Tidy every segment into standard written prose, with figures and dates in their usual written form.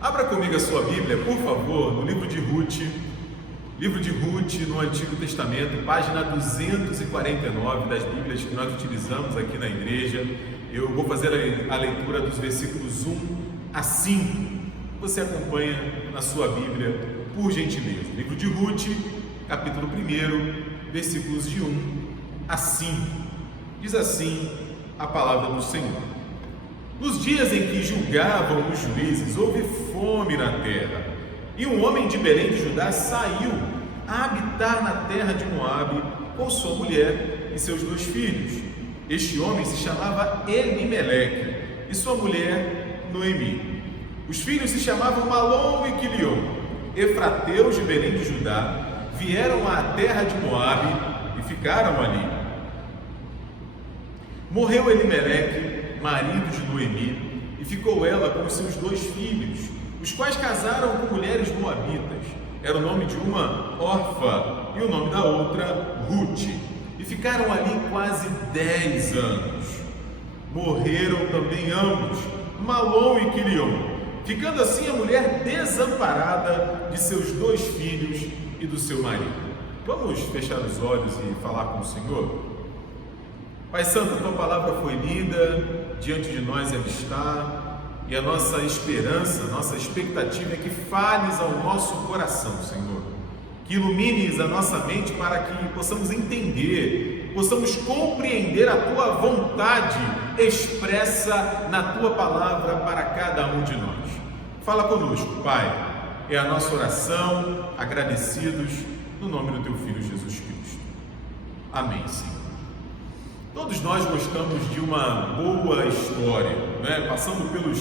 Abra comigo a sua Bíblia, por favor, no livro de Ruth, no Antigo Testamento, página 249 das Bíblias que nós utilizamos aqui na igreja. Eu vou fazer a leitura dos versículos 1 a 5. Você acompanha na sua Bíblia, por gentileza. Livro de Ruth, capítulo 1, versículos de 1 a 5. Diz assim a palavra do Senhor. Nos dias em que julgavam os juízes, houve fome na terra, e um homem de Belém de Judá saiu a habitar na terra de Moabe com sua mulher e seus 2 filhos. Este homem se chamava Elimeleque e sua mulher Noemi. Os filhos se chamavam Malom e Quilion. Efrateus de Belém de Judá vieram à terra de Moabe e ficaram ali. Morreu Elimeleque, marido de Noemi, e ficou ela com os seus 2 filhos, os quais casaram com mulheres moabitas. Era o nome de uma Orfa e o nome da outra Ruth, e ficaram ali quase 10 anos. Morreram também ambos, Malom e Quilion, ficando assim a mulher desamparada de seus 2 filhos e do seu marido. Vamos fechar os olhos e falar com o Senhor? Pai Santo, a Tua palavra foi lida, diante de nós ela está, e a nossa esperança, nossa expectativa é que fales ao nosso coração, Senhor, que ilumines a nossa mente para que possamos entender, possamos compreender a Tua vontade expressa na Tua palavra para cada um de nós. Fala conosco, Pai, é a nossa oração, agradecidos, no nome do Teu Filho Jesus Cristo. Amém, Senhor. Todos nós gostamos de uma boa história, né? Passando pelos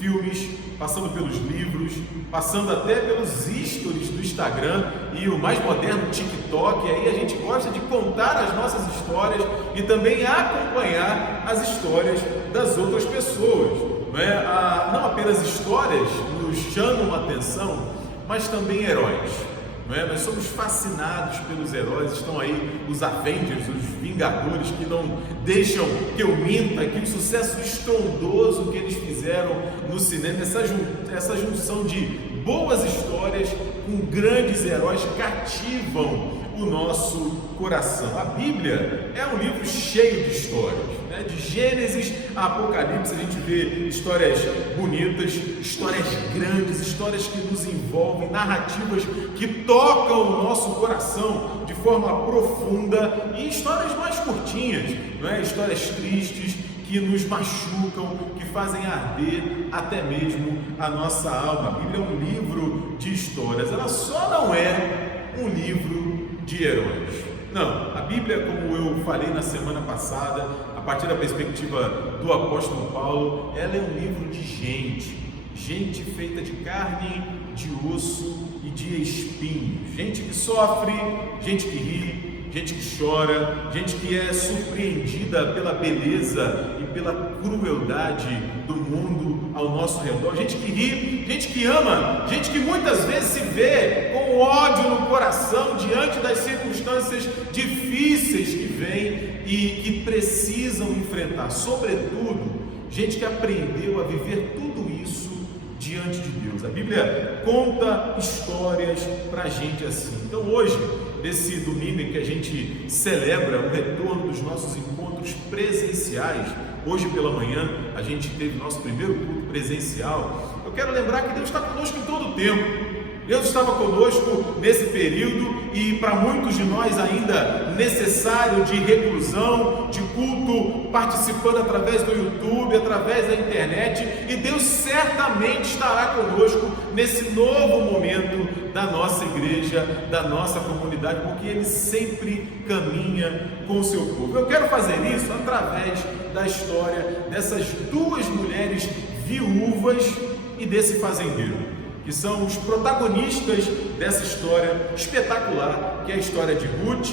filmes, passando pelos livros, passando até pelos stories do Instagram e o mais moderno TikTok. E aí a gente gosta de contar as nossas histórias e também acompanhar as histórias das outras pessoas, né? Não apenas histórias nos chamam a atenção, mas também heróis. Nós somos fascinados pelos heróis. Estão aí os Avengers, os Vingadores, que não deixam que eu minta, que o sucesso estrondoso que eles fizeram no cinema, essa junção de boas histórias com grandes heróis cativam o nosso coração. A Bíblia é um livro cheio de histórias, né? De Gênesis a Apocalipse a gente vê histórias bonitas, histórias grandes, histórias que nos envolvem, narrativas que tocam o nosso coração de forma profunda, e histórias mais curtinhas, né? Histórias tristes que nos machucam, que fazem arder até mesmo a nossa alma. A Bíblia é um livro de histórias, ela só não é um livro de heróis. Não, a Bíblia, como eu falei na semana passada, a partir da perspectiva do apóstolo Paulo, ela é um livro de gente feita de carne, de osso e de espinhos, gente que sofre, gente que ri, gente que chora, gente que é surpreendida pela beleza e pela crueldade do mundo ao nosso redor, gente que ri, gente que ama, gente que muitas vezes se vê com ódio no coração diante das circunstâncias difíceis que vêm e que precisam enfrentar, sobretudo, gente que aprendeu a viver tudo isso diante de Deus. A Bíblia conta histórias para a gente assim. Então hoje, nesse domingo em que a gente celebra o retorno dos nossos encontros presenciais, hoje pela manhã a gente teve nosso primeiro culto presencial. Eu quero lembrar que Deus está conosco em todo o tempo. Deus estava conosco nesse período e para muitos de nós ainda necessário de reclusão, de culto, participando através do YouTube, através da internet, e Deus certamente estará conosco nesse novo momento da nossa igreja, da nossa comunidade, porque Ele sempre caminha com o seu povo. Eu quero fazer isso através da história dessas 2 mulheres viúvas e desse fazendeiro, que são os protagonistas dessa história espetacular, que é a história de Ruth,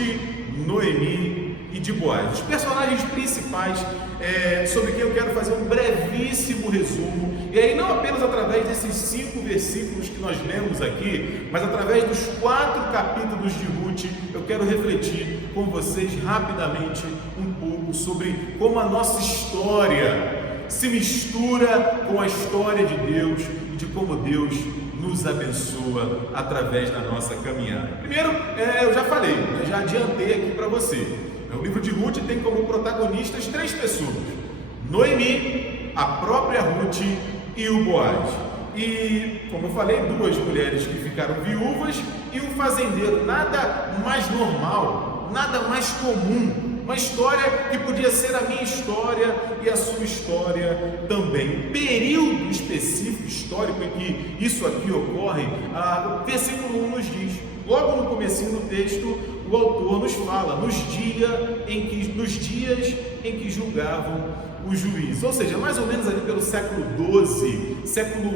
Noemi e de Boaz. Os personagens principais sobre quem eu quero fazer um brevíssimo resumo, e aí não apenas através desses 5 versículos que nós lemos aqui, mas através dos 4 capítulos de Ruth, eu quero refletir com vocês rapidamente um pouco sobre como a nossa história se mistura com a história de Deus e de como Deus nos abençoa através da nossa caminhada. Primeiro, eu já falei, já adiantei aqui para você. O livro de Ruth tem como protagonistas 3 pessoas: Noemi, a própria Ruth e o Boaz. E, como eu falei, 2 mulheres que ficaram viúvas e um fazendeiro. Nada mais normal, nada mais comum. Uma história que podia ser a minha história e a sua história também. O período específico histórico em que isso aqui ocorre, o versículo 1 nos diz, logo no comecinho do texto, o autor nos fala nos dias em que julgavam os juízes, ou seja, mais ou menos ali pelo século 12, século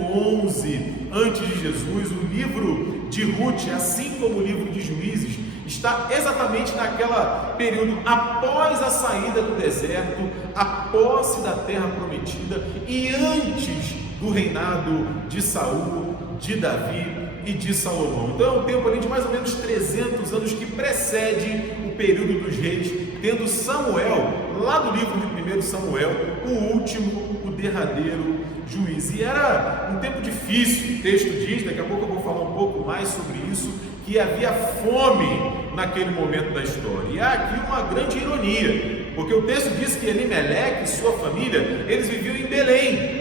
11 antes de Jesus. O livro de Ruth, assim como o livro de Juízes, está exatamente naquela período após a saída do deserto, a posse da terra prometida e antes do reinado de Saul, de Davi e de Salomão. Então é um tempo ali de mais ou menos 300 anos que precede o período dos reis, tendo Samuel, lá do livro de 1 Samuel, o último, o derradeiro juiz. E era um tempo difícil, o texto diz, daqui a pouco eu vou falar um pouco mais sobre isso, que havia fome naquele momento da história. E há aqui uma grande ironia, porque o texto diz que Elimeleque e sua família, eles viviam em Belém.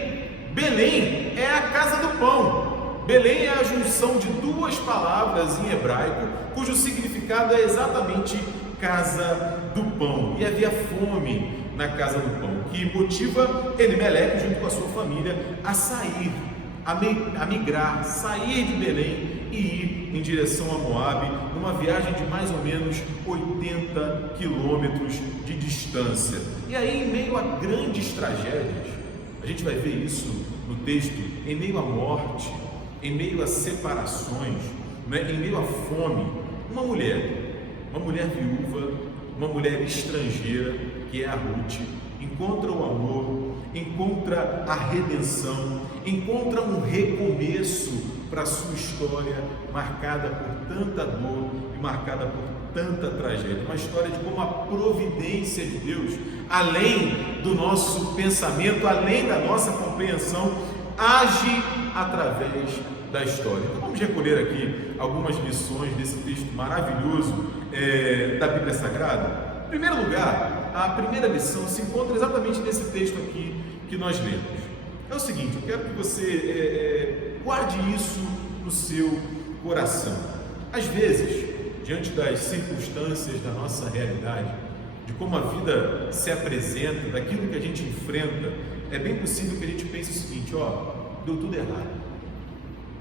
Belém é a casa do pão. Belém é a junção de 2 palavras em hebraico, cujo significado é exatamente casa do pão. E havia fome na casa do pão, que motiva Elimeleque, junto com a sua família, a sair, a migrar, sair de Belém e ir em direção a Moabe, numa viagem de mais ou menos 80 quilômetros de distância. E aí, em meio a grandes tragédias, a gente vai ver isso no texto, em meio à morte, em meio a separações, em meio à fome, uma mulher viúva, uma mulher estrangeira, que é a Ruth, encontra o amor, encontra a redenção, encontra um recomeço para a sua história, marcada por tanta dor e marcada por tanta tragédia. Uma história de como a providência de Deus, além do nosso pensamento, além da nossa compreensão, age através da história. Então vamos recolher aqui algumas lições desse texto maravilhoso da Bíblia Sagrada. Em primeiro lugar, a primeira lição se encontra exatamente nesse texto aqui que nós lemos. É o seguinte, eu quero que você guarde isso no seu coração. Às vezes, diante das circunstâncias da nossa realidade, de como a vida se apresenta, daquilo que a gente enfrenta, é bem possível que a gente pense o seguinte: deu tudo errado,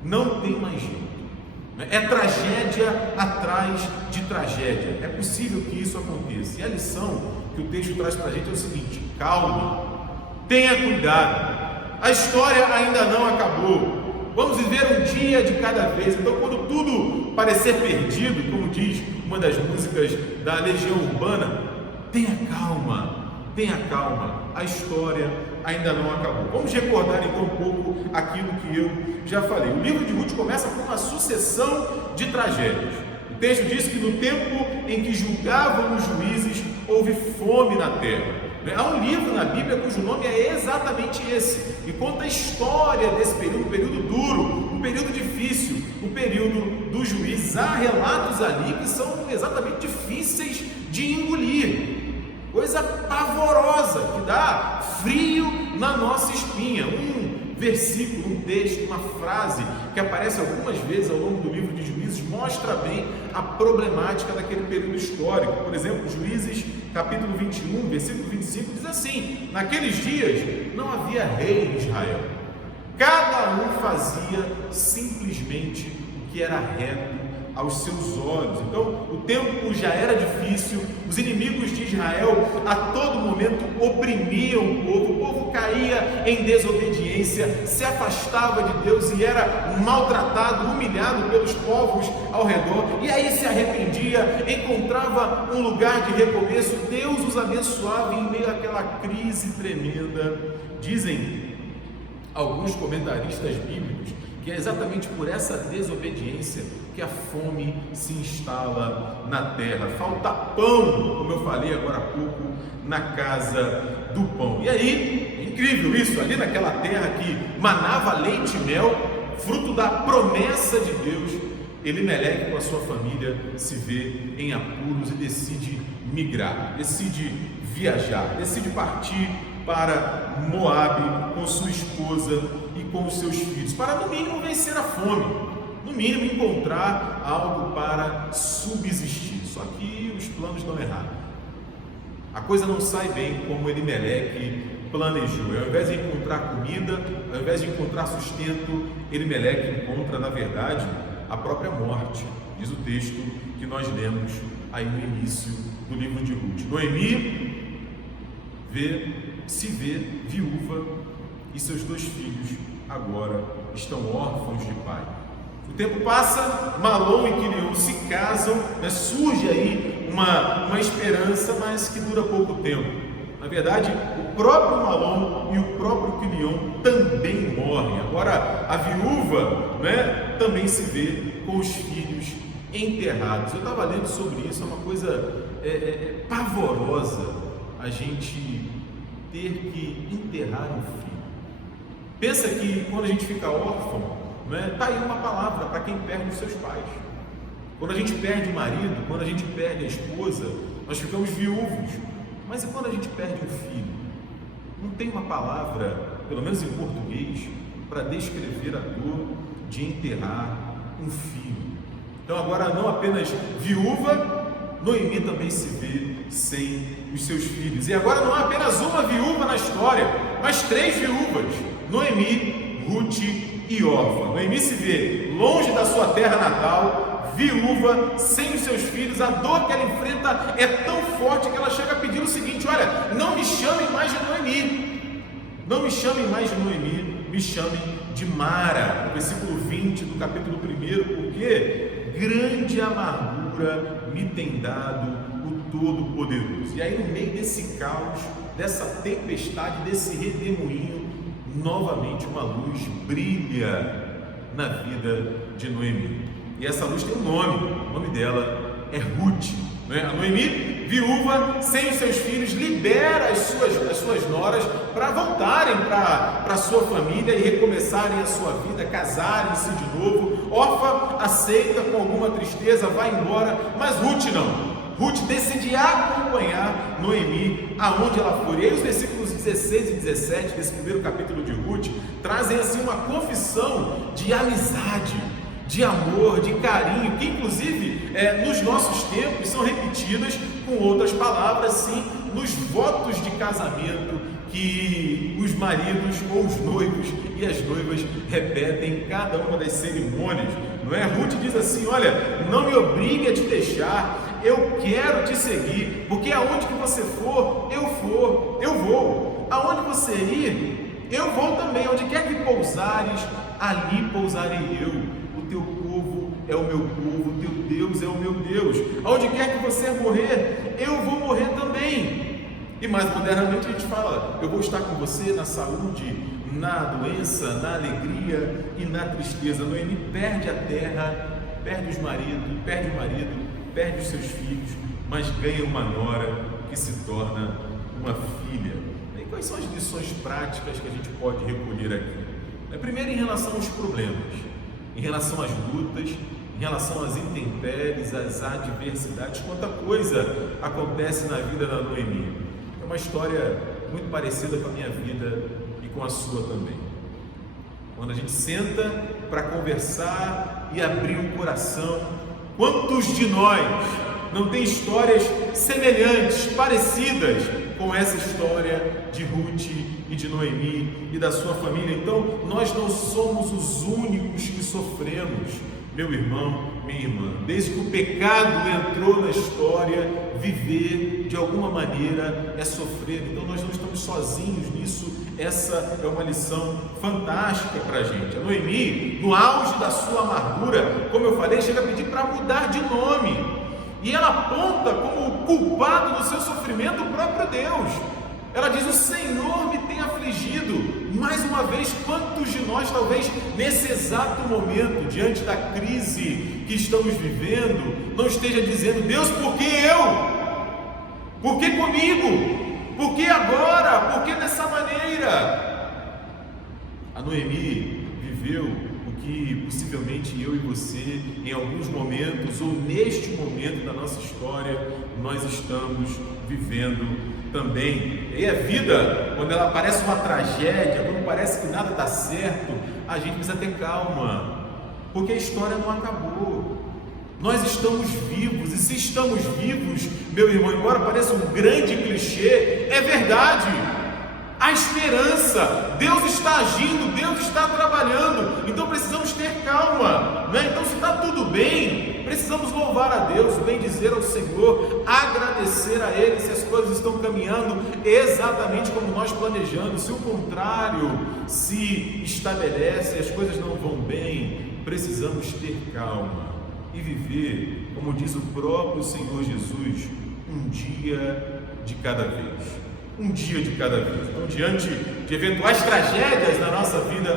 não tem mais jeito. É tragédia atrás de tragédia. É possível que isso aconteça. E a lição que o texto traz para a gente é o seguinte: calma, tenha cuidado, a história ainda não acabou. Vamos viver um dia de cada vez. Então, quando tudo parecer perdido, como diz uma das músicas da Legião Urbana, tenha calma, a história ainda não acabou. Vamos recordar então um pouco aquilo que eu já falei. O livro de Ruth começa com uma sucessão de tragédias. O texto diz que no tempo em que julgavam os juízes, houve fome na terra. Há um livro na Bíblia cujo nome é exatamente esse, e conta a história desse período, um período duro, um período difícil, o período dos juízes. Há relatos ali que são exatamente difíceis de engolir, coisa pavorosa, que dá frio na nossa espinha. Um versículo, um texto, uma frase que aparece algumas vezes ao longo do livro de Juízes mostra bem a problemática daquele período histórico. Por exemplo, Juízes capítulo 21, versículo 25 diz assim: naqueles dias não havia rei em Israel, cada um fazia simplesmente o que era reto aos seus olhos. Então o tempo já era difícil, os inimigos de Israel a todo momento oprimiam o povo caía em desobediência, se afastava de Deus e era maltratado, humilhado pelos povos ao redor, e aí se arrependia, encontrava um lugar de recomeço. Deus os abençoava em meio àquela crise tremenda. Dizem alguns comentaristas bíblicos que é exatamente por essa desobediência que a fome se instala na terra. Falta pão, como eu falei agora há pouco, na casa do pão. E aí, Incrível isso, ali naquela terra que manava leite e mel, fruto da promessa de Deus, Elimeleque com a sua família se vê em apuros e decide migrar, decide viajar, decide partir para Moabe com sua esposa e com os seus filhos, para no mínimo vencer a fome, no mínimo encontrar algo para subsistir. Só que os planos dão errado. A coisa não sai bem como Elimeleque planejou. Ao invés de encontrar comida, ao invés de encontrar sustento, Elimeleque encontra, na verdade, a própria morte. Diz o texto que nós lemos aí no início do livro de Ruth. Noemi se vê viúva e seus 2 filhos agora estão órfãos de pai. O tempo passa, Malom e Quilion se casam, né? Surge aí uma esperança, mas que dura pouco tempo. Na verdade, o próprio Malom e o próprio Quilion também morrem. Agora a viúva, né, também se vê com os filhos enterrados. Eu estava lendo sobre isso, é uma coisa pavorosa a gente ter que enterrar um filho. Pensa que quando a gente fica órfão, né, tá aí uma palavra para quem perde os seus pais. Quando a gente perde o marido, quando a gente perde a esposa, nós ficamos viúvos. Mas e quando a gente perde um filho? Não tem uma palavra, pelo menos em português, para descrever a dor de enterrar um filho. Então agora não apenas viúva, Noemi também se vê sem os seus filhos. E agora não há apenas uma viúva na história, mas 3 viúvas: Noemi, Ruth e Orfa. Noemi se vê longe da sua terra natal, viúva, sem os seus filhos. A dor que ela enfrenta é tão forte que ela chega a pedir o seguinte: olha, não me chamem mais de Noemi, não me chamem mais de Noemi, me chamem de Mara. No versículo 20 do capítulo 1, porque grande amargura me tem dado o Todo-Poderoso. E aí, no meio desse caos, dessa tempestade, desse redemoinho, novamente uma luz brilha na vida de Noemi. E essa luz tem um nome, o nome dela é Ruth. A Noemi, viúva, sem os seus filhos, libera as suas noras para voltarem para a sua família e recomeçarem a sua vida, casarem-se de novo. Orfa aceita com alguma tristeza, vai embora, mas Ruth não. Ruth decide acompanhar Noemi aonde ela for. E aí os versículos 16 e 17 desse primeiro capítulo de Ruth trazem assim uma confissão de amizade, de amor, de carinho, que inclusive nos nossos tempos são repetidas com outras palavras, sim, nos votos de casamento que os maridos ou os noivos e as noivas repetem em cada uma das cerimônias, não é? Ruth diz assim: olha, não me obrigue a te deixar, eu quero te seguir, porque aonde que você for, eu vou, aonde você ir, eu vou também, onde quer que pousares, ali pousarei eu. O teu povo é o meu povo, o teu Deus é o meu Deus. Aonde quer que você morrer, eu vou morrer também. E mais modernamente a gente fala: eu vou estar com você na saúde, na doença, na alegria e na tristeza. Noemi perde a terra, perde o marido, perde os seus filhos, mas ganha uma nora que se torna uma filha. E quais são as lições práticas que a gente pode recolher aqui? Primeiro, em relação aos problemas, em relação às lutas, em relação às intempéries, às adversidades. Quanta coisa acontece na vida da Noemi. É uma história muito parecida com a minha vida e com a sua também. Quando a gente senta para conversar e abrir o coração, quantos de nós não tem histórias semelhantes, parecidas com essa história de Ruth e de Noemi e da sua família? Então, nós não somos os únicos que sofremos, meu irmão, minha irmã. Desde que o pecado entrou na história, viver de alguma maneira é sofrer. Então, nós não estamos sozinhos nisso. Essa é uma lição fantástica para a gente. A Noemi, no auge da sua amargura, como eu falei, chega a pedir para mudar de nome. E ela aponta como o culpado do seu sofrimento o próprio Deus. Ela diz: o Senhor me tem afligido. Mais uma vez, quantos de nós, talvez nesse exato momento, diante da crise que estamos vivendo, não esteja dizendo: Deus, por que eu? Por que comigo? Por que agora? Por que dessa maneira? A Noemi viveu o que possivelmente eu e você, em alguns momentos ou neste momento da nossa história, nós estamos vivendo também. E a vida, quando ela parece uma tragédia, quando parece que nada dá certo, a gente precisa ter calma, porque a história não acabou. Nós estamos vivos, e se estamos vivos, meu irmão, embora pareça um grande clichê, é verdade. Há esperança, Deus está agindo, Deus está trabalhando, então precisamos ter calma, né? Então, se está tudo bem, precisamos louvar a Deus, bendizer ao Senhor, agradecer a Ele se as coisas estão caminhando exatamente como nós planejamos. Se o contrário se estabelece, as coisas não vão bem, precisamos ter calma e viver, como diz o próprio Senhor Jesus, um dia de cada vez. Um dia de cada vez. Então, diante de eventuais tragédias na nossa vida,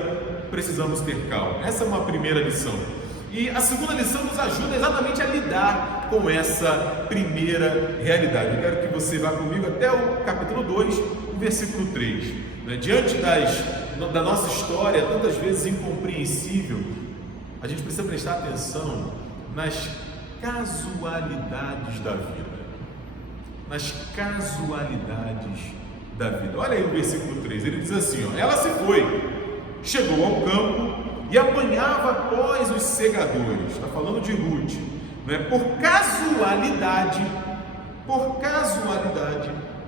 precisamos ter calma. Essa é uma primeira lição. E a segunda lição nos ajuda exatamente a lidar com essa primeira realidade. Eu quero que você vá comigo até o capítulo 2, o versículo 3. Diante da nossa história, tantas vezes incompreensível, a gente precisa prestar atenção nas casualidades da vida. Nas casualidades da vida. Olha aí o versículo 3, ele diz assim, ela se foi, chegou ao campo e apanhava após os segadores. Está falando de Ruth, não é? Por casualidade,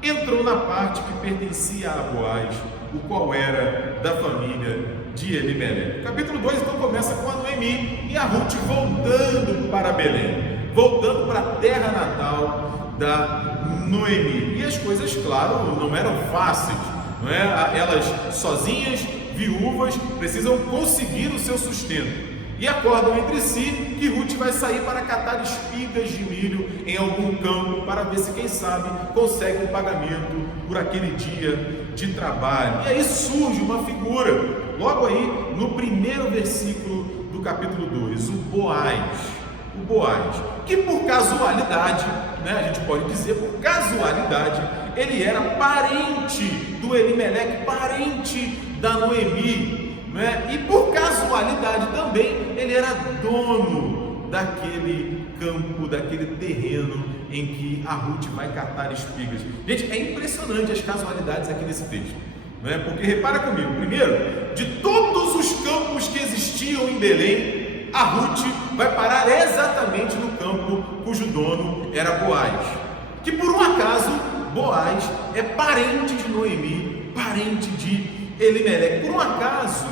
entrou na parte que pertencia a Boaz, o qual era da família de Elimeleque. O capítulo 2 então começa com a Noemi e a Ruth voltando para Belém, voltando para a terra natal da Noemi. E as coisas, claro, não eram fáceis, não é? Elas sozinhas, viúvas, precisam conseguir o seu sustento. E acordam entre si que Ruth vai sair para catar espigas de milho em algum campo, para ver se, quem sabe, consegue um pagamento por aquele dia de trabalho. E aí surge uma figura, logo aí no primeiro versículo do capítulo 2, o Boaz, que por casualidade, né, a gente pode dizer, por casualidade, ele era parente do Elimeleque, parente da Noemi, né? E por casualidade também, ele era dono daquele campo, daquele terreno em que a Ruth vai catar espigas. Gente, é impressionante as casualidades aqui nesse texto, né? Porque repara comigo, primeiro, de todos os campos que existiam em Belém, a Ruth vai parar exatamente no campo cujo dono era Boaz, que por um acaso Boaz é parente de Noemi, parente de Elimeleque. Por um acaso,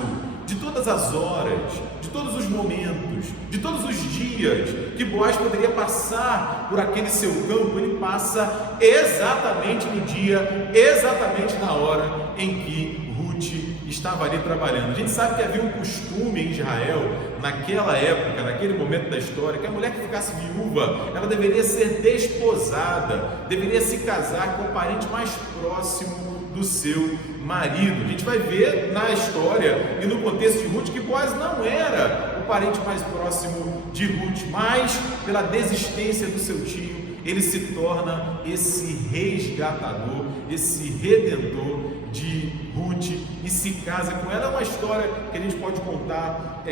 de todas as horas, de todos os momentos, de todos os dias que Boaz poderia passar por aquele seu campo, ele passa exatamente no dia, exatamente na hora em que Ruth estava ali trabalhando. A gente sabe que havia um costume em Israel, naquela época, naquele momento da história, que a mulher que ficasse viúva, ela deveria ser desposada, deveria se casar com o parente mais próximo do seu marido. A gente vai ver na história e no contexto de Ruth que Boaz não era o parente mais próximo de Ruth, mas pela desistência do seu tio, ele se torna esse resgatador, esse redentor de Ruth e se casa com ela. É uma história que a gente pode contar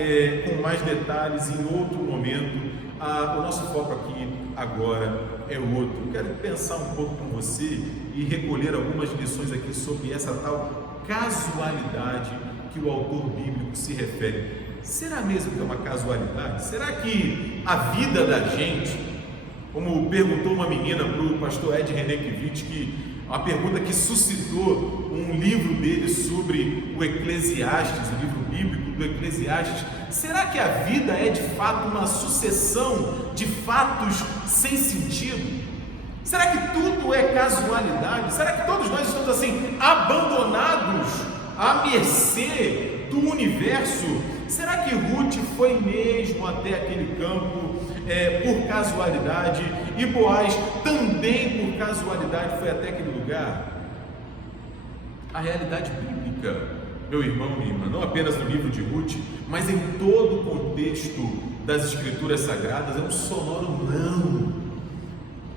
com mais detalhes em outro momento. O nosso foco aqui agora é outro. Eu quero pensar um pouco com você e recolher algumas lições aqui sobre essa tal casualidade que o autor bíblico se refere. Será mesmo que é uma casualidade? Será que a vida da gente, como perguntou uma menina para o pastor Ed Renekiewicz, que uma pergunta que suscitou um livro dele sobre o Eclesiastes, o livro bíblico do Eclesiastes, será que a vida é de fato uma sucessão de fatos sem sentido? Será que tudo é casualidade? Será que todos nós estamos assim, abandonados à mercê do universo? Será que Ruth foi mesmo até aquele campo por casualidade e Boaz também por casualidade foi até aquele lugar? A realidade bíblica, meu irmão, minha irmã, não apenas no livro de Ruth, mas em todo o contexto das Escrituras Sagradas, é um sonoro não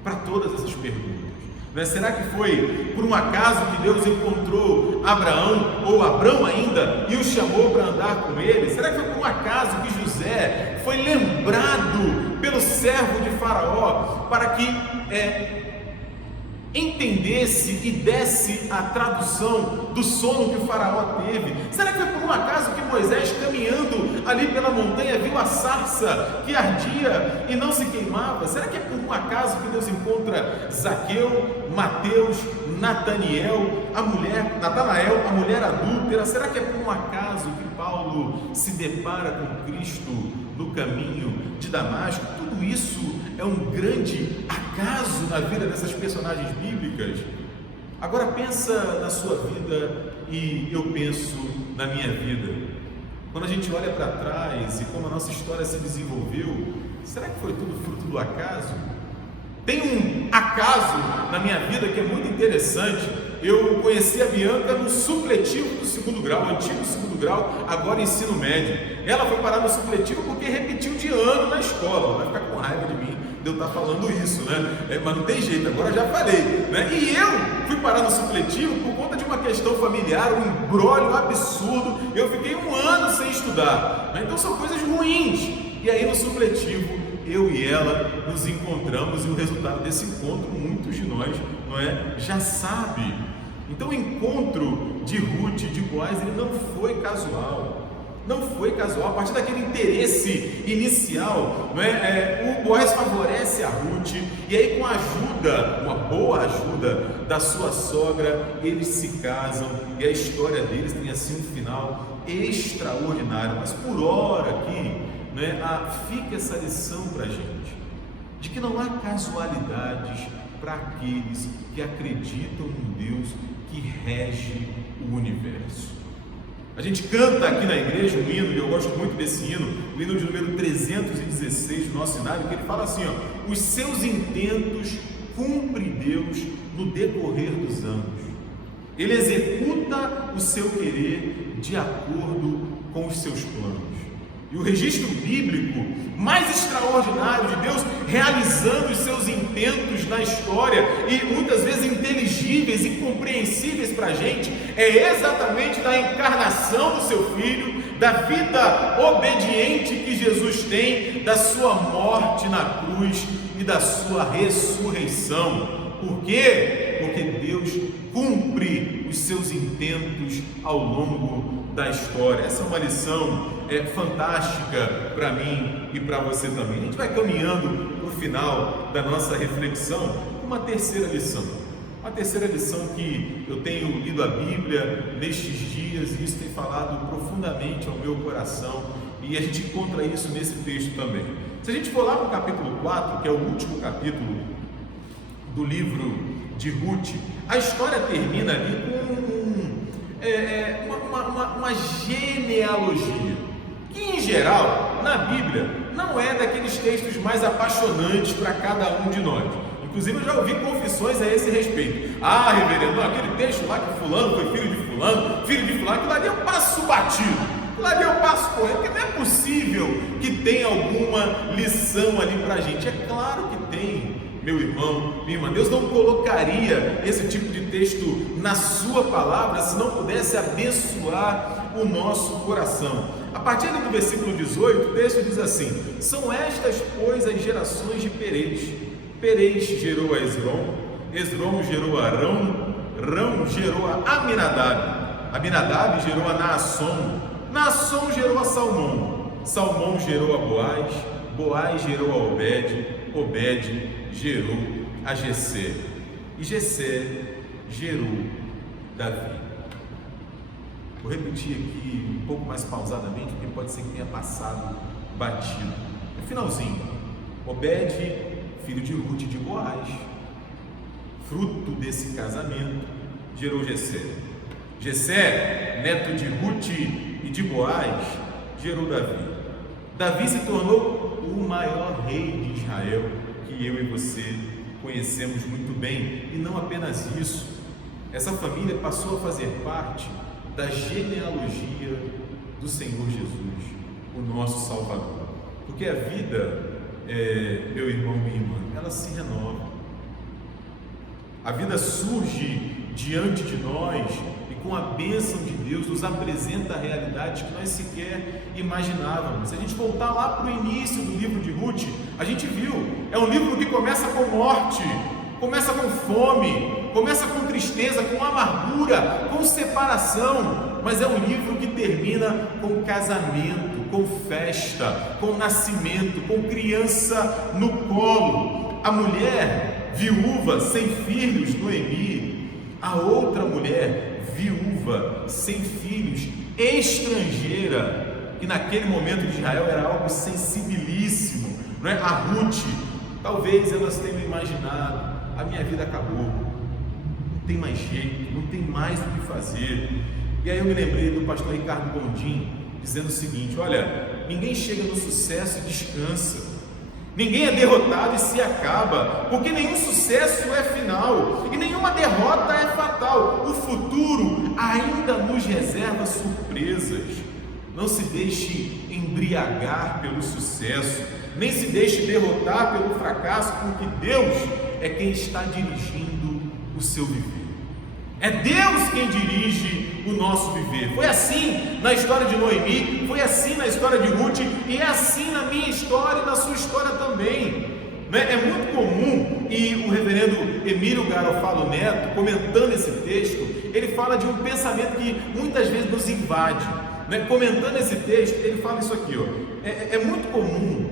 para todas essas perguntas. Não é? Será que foi por um acaso que Deus encontrou Abraão, ou Abrão ainda, e o chamou para andar com ele? Será que foi por um acaso que José foi lembrado pelo servo de Faraó para que entendesse e desse a tradução do sono que o Faraó teve? Será que foi por um acaso que Moisés, caminhando ali pela montanha, viu a sarça que ardia e não se queimava? Será que é por um acaso que Deus encontra Zaqueu, Mateus, Natanael, a mulher adúltera? Será que é por um acaso que Paulo se depara com Cristo no caminho de Damasco? Tudo isso é um grande acaso na vida dessas personagens bíblicas. Agora pensa na sua vida e eu penso na minha vida. Quando a gente olha para trás e como a nossa história se desenvolveu, será que foi tudo fruto do acaso? Tem um acaso na minha vida que é muito interessante. Eu conheci a Bianca no supletivo do segundo grau, antigo segundo grau, agora ensino médio. Ela foi parar no supletivo porque repetiu de ano na escola. Vai ficar com raiva de mim de eu estar falando isso, né? Mas não tem jeito, agora já falei, né? E eu fui parar no supletivo por conta de uma questão familiar, um imbróglio absurdo. Eu fiquei um ano sem estudar, né? Então são coisas ruins. E aí no supletivo, eu e ela nos encontramos, e o resultado desse encontro, muitos de nós, não é, já sabe. Então o encontro de Ruth e de Boaz, ele não foi casual. Não foi casual. A partir daquele interesse inicial, não é, o Boaz favorece a Ruth, e aí com a ajuda, uma boa ajuda da sua sogra, eles se casam, e a história deles tem assim um final extraordinário. Mas por hora aqui, né, fica essa lição para a gente, de que não há casualidades para aqueles que acreditam num Deus que rege o universo. A gente canta aqui na igreja um hino, e eu gosto muito desse hino, o hino de número 316 do nosso cenário, que ele fala assim, ó: os seus intentos cumpre Deus no decorrer dos anos, ele executa o seu querer de acordo com os seus planos. E o registro bíblico mais extraordinário de Deus realizando os seus intentos na história, e muitas vezes inteligíveis e compreensíveis para a gente, é exatamente da encarnação do seu Filho, da vida obediente que Jesus tem, da sua morte na cruz e da sua ressurreição. Por quê? Porque Deus cumpre os seus intentos ao longo da história. Essa é uma lição fantástica para mim e para você também. A gente vai caminhando para o final da nossa reflexão com uma terceira lição. Uma terceira lição que eu tenho lido a Bíblia nestes dias, e isso tem falado profundamente ao meu coração, e a gente encontra isso nesse texto também. Se a gente for lá para o capítulo 4, que é o último capítulo do livro de Ruth, a história termina ali com uma genealogia, que em geral, na Bíblia, não é daqueles textos mais apaixonantes para cada um de nós. Inclusive eu já ouvi confissões a esse respeito. Ah, reverendo, aquele texto lá que fulano foi filho de fulano, aquilo ali eu passo batido, aquilo ali eu passo correndo, porque não é possível que tenha alguma lição ali para a gente. É claro que tem, meu irmão, minha irmã. Deus não colocaria esse tipo de texto na sua palavra se não pudesse abençoar o nosso coração. A partir do versículo 18, o texto diz assim: são estas, pois, as gerações de Perez. Perez gerou a Esrom, Esrom gerou a Rão, Rão gerou a Aminadab, Aminadab gerou a Naasson, Naasson gerou a Salmão, Salmão gerou a Boaz, Boaz gerou a Obed, Obed gerou a Jessé, e Jessé gerou Davi. Vou repetir aqui um pouco mais pausadamente, porque pode ser que tenha passado batido. No finalzinho, Obed, filho de Ruth e de Boaz, fruto desse casamento, gerou Jessé. Jessé, neto de Ruth e de Boaz, gerou Davi. Davi se tornou o maior rei de Israel, que eu e você conhecemos muito bem. E não apenas isso, essa família passou a fazer parte da genealogia do Senhor Jesus, o nosso Salvador. Porque a vida, meu irmão, minha irmã, ela se renova. A vida surge diante de nós e com a bênção de Deus nos apresenta realidades que nós sequer imaginávamos. Se a gente voltar lá para o início do livro de Ruth, a gente viu, é um livro que começa com morte, começa com fome, começa com tristeza, com amargura, com separação, mas é um livro que termina com casamento, com festa, com nascimento, com criança no colo. A mulher viúva sem filhos, Noemi, a outra mulher viúva sem filhos, estrangeira, que naquele momento de Israel era algo sensibilíssimo, não é? A Ruth, talvez elas tenham imaginado: a minha vida acabou, não tem mais jeito, não tem mais o que fazer. E aí eu me lembrei do pastor Ricardo Gondim dizendo o seguinte: olha, ninguém chega no sucesso e descansa, ninguém é derrotado e se acaba, porque nenhum sucesso é final e nenhuma derrota é fatal. O futuro ainda nos reserva surpresas. Não se deixe embriagar pelo sucesso, nem se deixe derrotar pelo fracasso, porque Deus é quem está dirigindo o seu viver. É Deus quem dirige o nosso viver. Foi assim na história de Noemi, foi assim na história de Ruth, e é assim na minha história e na sua história também. É muito comum, e o reverendo Emílio Garofalo Neto, comentando esse texto, ele fala de um pensamento que muitas vezes nos invade. Comentando esse texto, ele fala isso aqui: é muito comum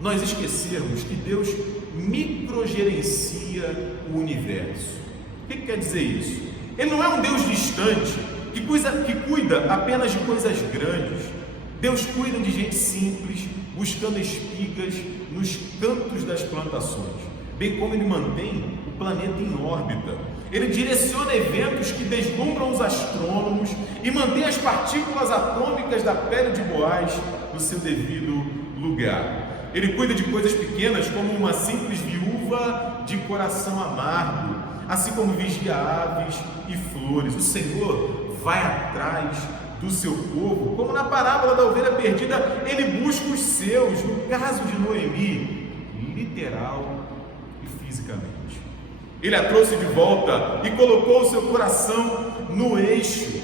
nós esquecermos que Deus microgerencia o universo. O que quer dizer isso? Ele não é um Deus distante, que cuida apenas de coisas grandes. Deus cuida de gente simples, buscando espigas nos cantos das plantações, bem como Ele mantém o planeta em órbita. Ele direciona eventos que deslumbram os astrônomos e mantém as partículas atômicas da pele de Boaz no seu devido lugar. Ele cuida de coisas pequenas, como uma simples viúva de coração amargo, assim como vigia aves e flores. O Senhor vai atrás do seu povo, como na parábola da ovelha perdida, Ele busca os seus. No caso de Noemi, literal e fisicamente, Ele a trouxe de volta e colocou o seu coração no eixo.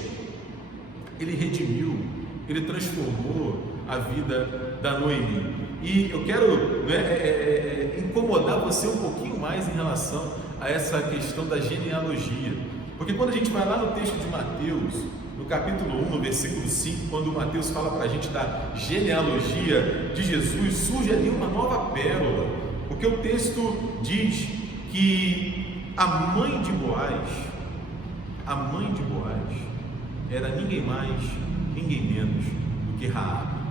Ele redimiu, Ele transformou a vida da Noemi. E eu quero incomodar você um pouquinho mais em relação a essa questão da genealogia, porque quando a gente vai lá no texto de Mateus, no capítulo 1, no versículo 5, quando Mateus fala para a gente da genealogia de Jesus, surge ali uma nova pérola, porque o texto diz que a mãe de Boaz era ninguém mais, ninguém menos do que Raabe.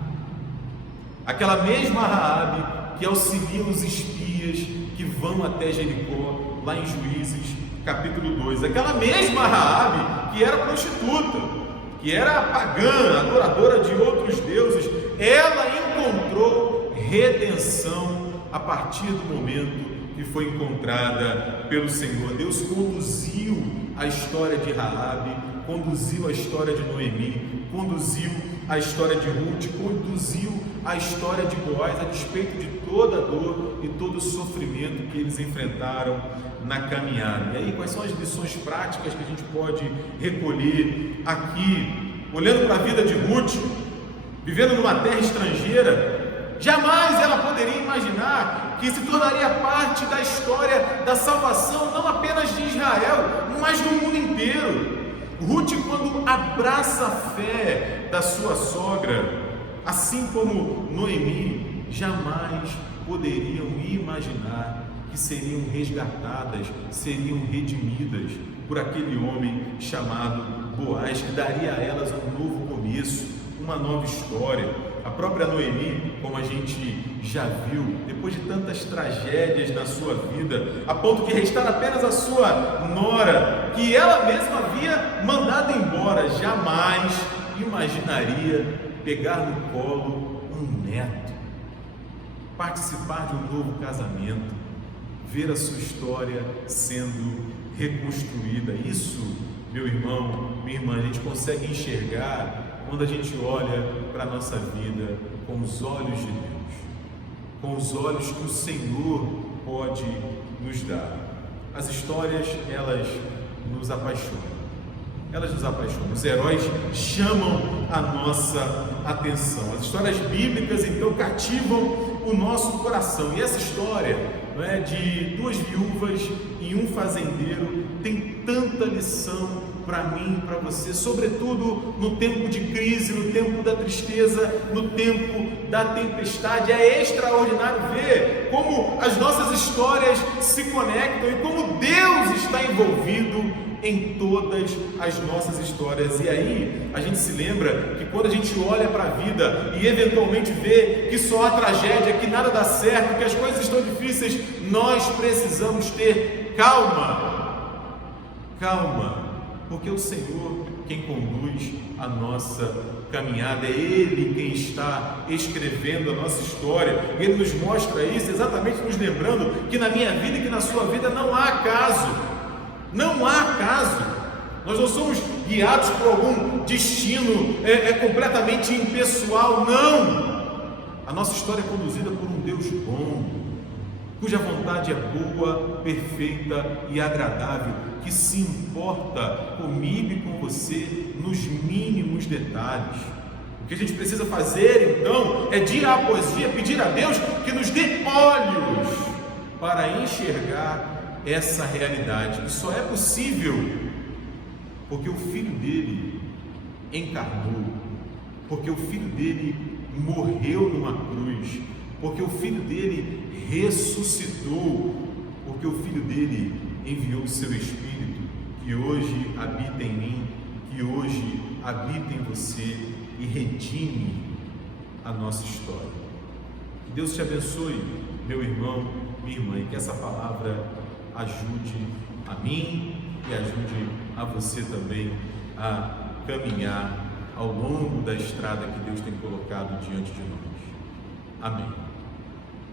Aquela mesma Raabe que auxilia os espias que vão até Jericó, lá em Juízes, capítulo 2. Aquela mesma Raabe que era prostituta, que era pagã, adoradora de outros deuses, ela encontrou redenção a partir do momento que foi encontrada pelo Senhor. Deus conduziu a história de Raabe, conduziu a história de Noemi, conduziu a história de Ruth, conduziu a história de Boaz, a despeito de toda a dor e todo o sofrimento que eles enfrentaram na caminhada. E aí, quais são as lições práticas que a gente pode recolher aqui, olhando para a vida de Ruth, vivendo numa terra estrangeira? Jamais ela poderia imaginar que se tornaria parte da história da salvação, não apenas de Israel, mas do mundo inteiro. Ruth, quando abraça a fé da sua sogra, assim como Noemi, jamais poderiam imaginar que seriam resgatadas, seriam redimidas por aquele homem chamado Boaz, que daria a elas um novo começo, uma nova história. A própria Noemi, como a gente já viu, depois de tantas tragédias na sua vida, a ponto de restar apenas a sua nora, que ela mesma havia mandado embora, jamais imaginaria pegar no colo um neto, participar de um novo casamento, ver a sua história sendo reconstruída. Isso, meu irmão, minha irmã, a gente consegue enxergar quando a gente olha para a nossa vida com os olhos de Deus, com os olhos que o Senhor pode nos dar. as histórias, elas nos apaixonam. Elas nos apaixonam. Os heróis chamam a nossa atenção. As histórias bíblicas, então, cativam o nosso coração. E essa história, não é, de duas viúvas e um fazendeiro tem tanta lição para mim e para você, sobretudo no tempo de crise, no tempo da tristeza, no tempo da tempestade. É extraordinário ver como as nossas histórias se conectam e como Deus está envolvido em todas as nossas histórias. E aí a gente se lembra que quando a gente olha para a vida e eventualmente vê que só há tragédia, que nada dá certo, que as coisas estão difíceis, nós precisamos ter calma, porque o Senhor quem conduz a nossa caminhada, é Ele quem está escrevendo a nossa história. Ele nos mostra isso exatamente nos lembrando que na minha vida e que na sua vida não há acaso. Não há acaso. Nós não somos guiados por algum destino completamente impessoal, não. A nossa história é conduzida por um Deus bom, cuja vontade é boa, perfeita e agradável, que se importa comigo e com você nos mínimos detalhes. O que a gente precisa fazer então é, dia após dia, pedir a Deus que nos dê olhos para enxergar essa realidade, que só é possível porque o Filho dele encarnou, porque o Filho dele morreu numa cruz, porque o Filho dele ressuscitou, porque o Filho dele enviou o seu Espírito, que hoje habita em mim, que hoje habita em você e redime a nossa história. Que Deus te abençoe, meu irmão, minha irmã, e que essa palavra ajude a mim e ajude a você também a caminhar ao longo da estrada que Deus tem colocado diante de nós. Amém.